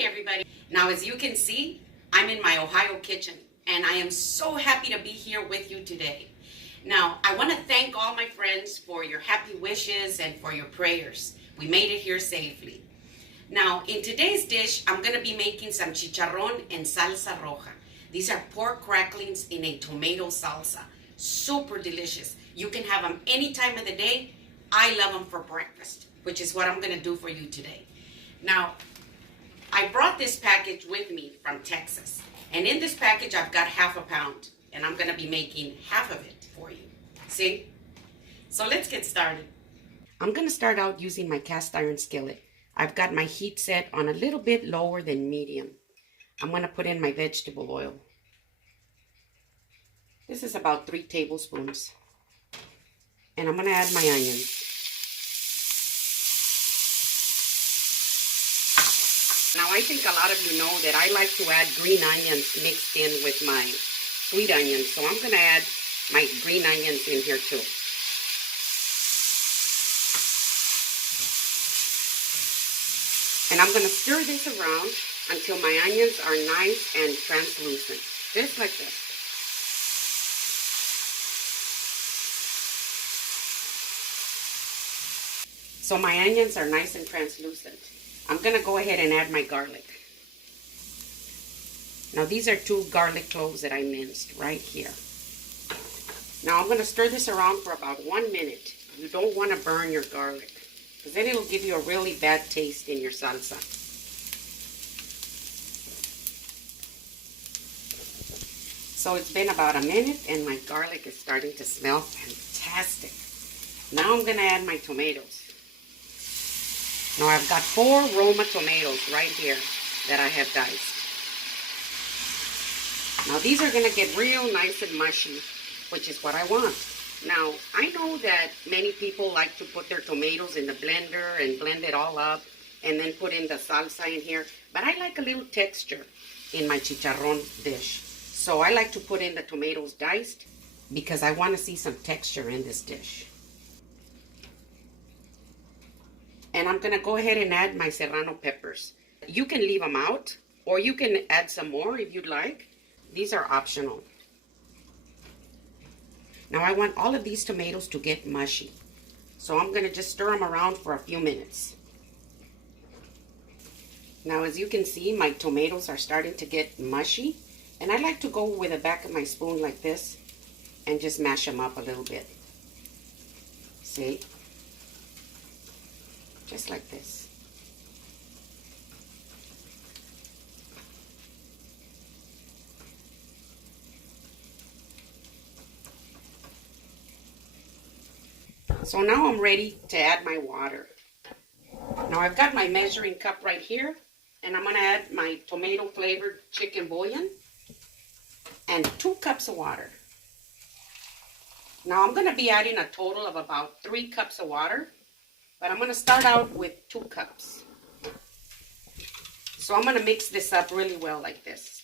Hi everybody. Now as you can see, I'm in my Ohio kitchen and I am so happy to be here with you today. Now I want to thank all my friends for your happy wishes and for your prayers. We made it here safely. Now in today's dish, I'm going to be making some chicharon en salsa roja. These are pork cracklings in a tomato salsa. Super delicious. You can have them any time of the day. I love them for breakfast, which is what I'm going to do for you today. Now, I brought this package with me from Texas. And in this package, I've got half a pound. And I'm going to be making half of it for you. See? So let's get started. I'm going to start out using my cast iron skillet. I've got my heat set on a little bit lower than medium. I'm going to put in my vegetable oil. This is about 3 tablespoons. And I'm going to add my onions. Now I think a lot of you know that I like to add green onions mixed in with my sweet onions. So I'm going to add my green onions in here too. And I'm going to stir this around until my onions are nice and translucent. Just like this. So my onions are nice and translucent. I'm going to go ahead and add my garlic. Now these are 2 garlic cloves that I minced right here. Now I'm going to stir this around for about 1 minute. You don't want to burn your garlic, because then it'll give you a really bad taste in your salsa. So it's been about a minute and my garlic is starting to smell fantastic. Now I'm going to add my tomatoes. Now I've got 4 Roma tomatoes right here that I have diced. Now these are going to get real nice and mushy, which is what I want. Now I know that many people like to put their tomatoes in the blender and blend it all up and then put in the salsa in here. But I like a little texture in my chicharron dish. So I like to put in the tomatoes diced because I want to see some texture in this dish. And I'm going to go ahead and add my serrano peppers. You can leave them out, or you can add some more if you'd like. These are optional. Now I want all of these tomatoes to get mushy. So I'm going to just stir them around for a few minutes. Now as you can see, my tomatoes are starting to get mushy. And I like to go with the back of my spoon like this and just mash them up a little bit. See? Just like this. So now I'm ready to add my water. Now I've got my measuring cup right here, and I'm going to add my tomato flavored chicken bouillon and 2 cups of water. Now I'm going to be adding a total of about 3 cups of water. But I'm going to start out with 2 cups. So I'm going to mix this up really well like this.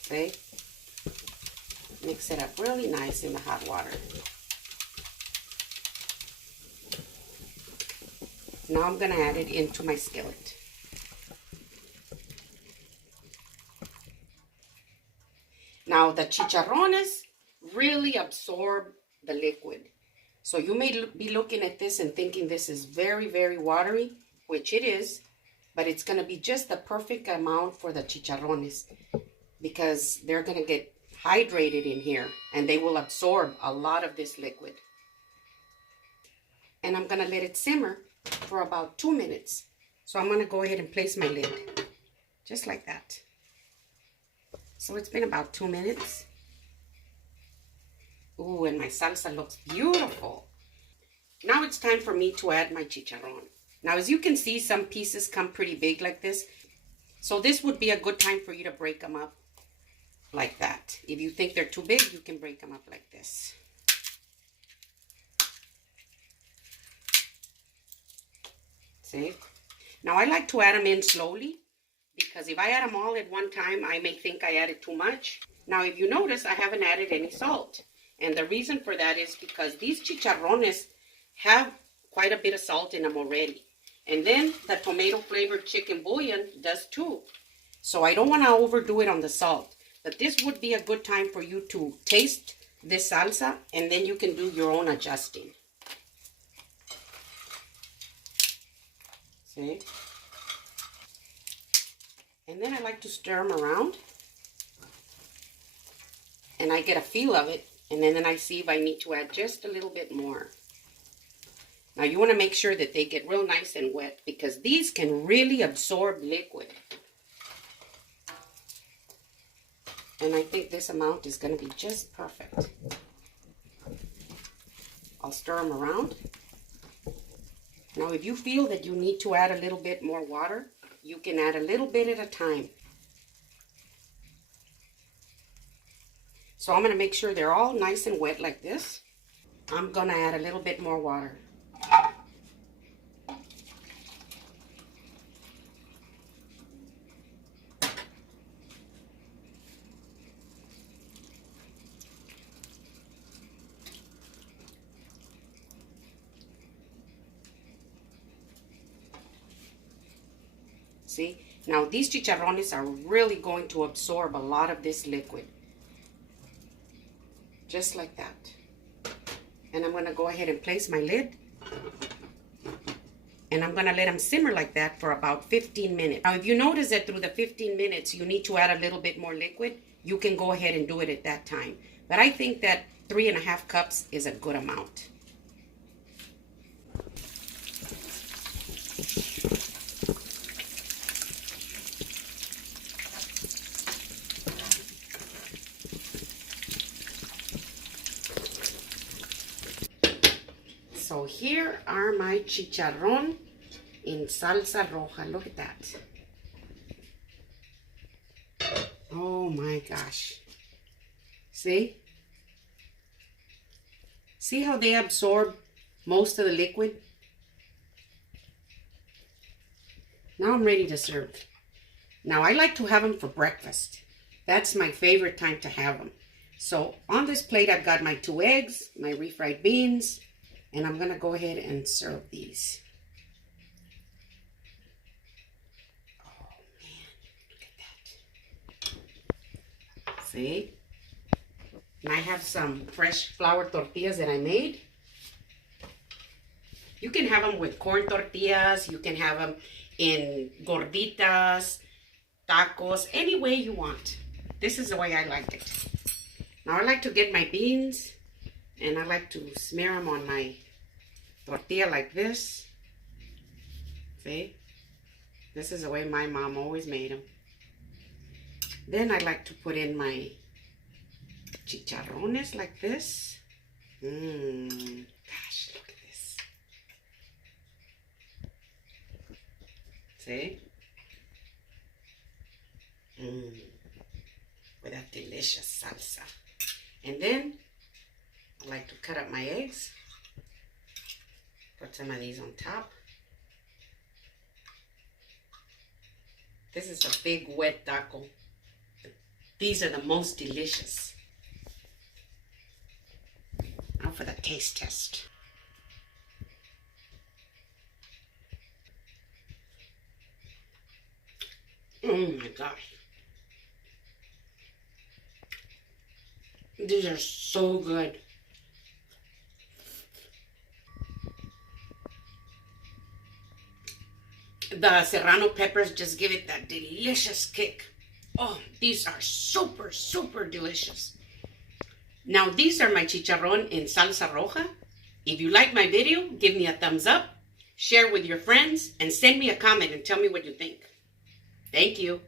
See? Mix it up really nice in the hot water. Now I'm going to add it into my skillet. Now the chicharrones really absorb the liquid. So you may be looking at this and thinking this is very, very watery, which it is, but it's going to be just the perfect amount for the chicharrones because they're going to get hydrated in here and they will absorb a lot of this liquid. And I'm going to let it simmer for about 2 minutes. So I'm going to go ahead and place my lid, just like that. So it's been about 2 minutes. Ooh, and my salsa looks beautiful. Now it's time for me to add my chicharron. Now, as you can see, some pieces come pretty big like this. So this would be a good time for you to break them up like that. If you think they're too big, you can break them up like this. See? Now, I like to add them in slowly because if I add them all at one time, I may think I added too much. Now, if you notice, I haven't added any salt. And the reason for that is because these chicharrones have quite a bit of salt in them already. And then the tomato flavored chicken bouillon does too. So I don't want to overdo it on the salt. But this would be a good time for you to taste this salsa, and then you can do your own adjusting. See? And then I like to stir them around. And I get a feel of it. And then I see if I need to add just a little bit more. Now you want to make sure that they get real nice and wet, because these can really absorb liquid. And I think this amount is going to be just perfect. I'll stir them around. Now if you feel that you need to add a little bit more water, you can add a little bit at a time. So I'm going to make sure they're all nice and wet like this. I'm going to add a little bit more water. See, now these chicharrones are really going to absorb a lot of this liquid. Just like that. And I'm going to go ahead and place my lid. And I'm going to let them simmer like that for about 15 minutes. Now, if you notice that through the 15 minutes, you need to add a little bit more liquid, you can go ahead and do it at that time. But I think that 3.5 cups is a good amount. So here are my chicharron in salsa roja. Look at that. Oh my gosh. See? See how they absorb most of the liquid? Now I'm ready to serve. Now I like to have them for breakfast. That's my favorite time to have them. So on this plate I've got my 2 eggs, my refried beans, and I'm going to go ahead and serve these. Oh, man. Look at that. See? And I have some fresh flour tortillas that I made. You can have them with corn tortillas. You can have them in gorditas, tacos, any way you want. This is the way I like it. Now I like to get my beans, and I like to smear them on my tortilla like this. See? This is the way my mom always made them. Then I like to put in my chicharrones like this. Gosh, look at this. See? With that delicious salsa. And then I like to cut up my eggs. Put some of these on top. This is a big wet taco. These are the most delicious. Now for the taste test. Oh my gosh. These are so good. The serrano peppers just give it that delicious kick. Oh, these are super, super delicious. Now, these are my chicharron in salsa roja. If you like my video, give me a thumbs up, share with your friends, and send me a comment and tell me what you think. Thank you.